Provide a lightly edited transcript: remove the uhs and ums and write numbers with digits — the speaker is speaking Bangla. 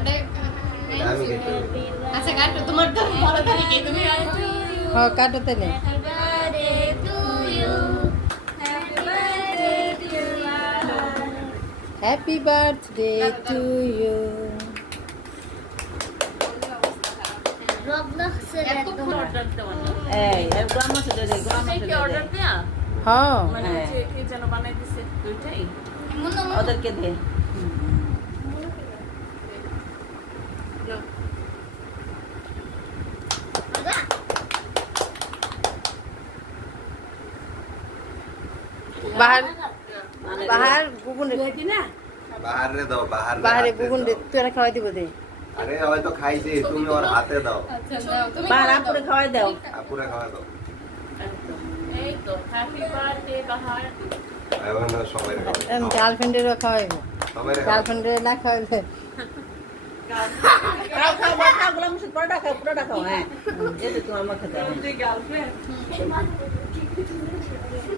আমি খেতে আচ্ছা কাটো, তোমার তো ভালো থাকে, তুমি হ্যাঁ কাটো তাহলে। Happy birthday to you. এই গোলাম মাছ দে গোলাম মাছ দে অর্ডার দেয়া হ্যাঁ মানে যে কি যেন বানাই দিছে দুইটাই ওদেরকে দে বাহার বাহার গুগুন বাহারে দাও বাহারে গুগুন তোরা খাওয়াই দিব দে। আরে হয়তো খাইছে তুমি ওর হাতে দাও বাহার আপুরে খাওয়াই দাও আপুরে খাওয়া দাও এই তো হ্যাপি বার্থডে বাহার এখন সবাই খাও গার্লফ্রেন্ডেরও খাওয়াইব, সবাই খাও গার্লফ্রেন্ডের না খাওয়াইলে খাও খাও খাও গোলাম মাছ পুরোটা খাও হ্যাঁ এই যে তোমার মুখে দাও গার্লফ্রেন্ড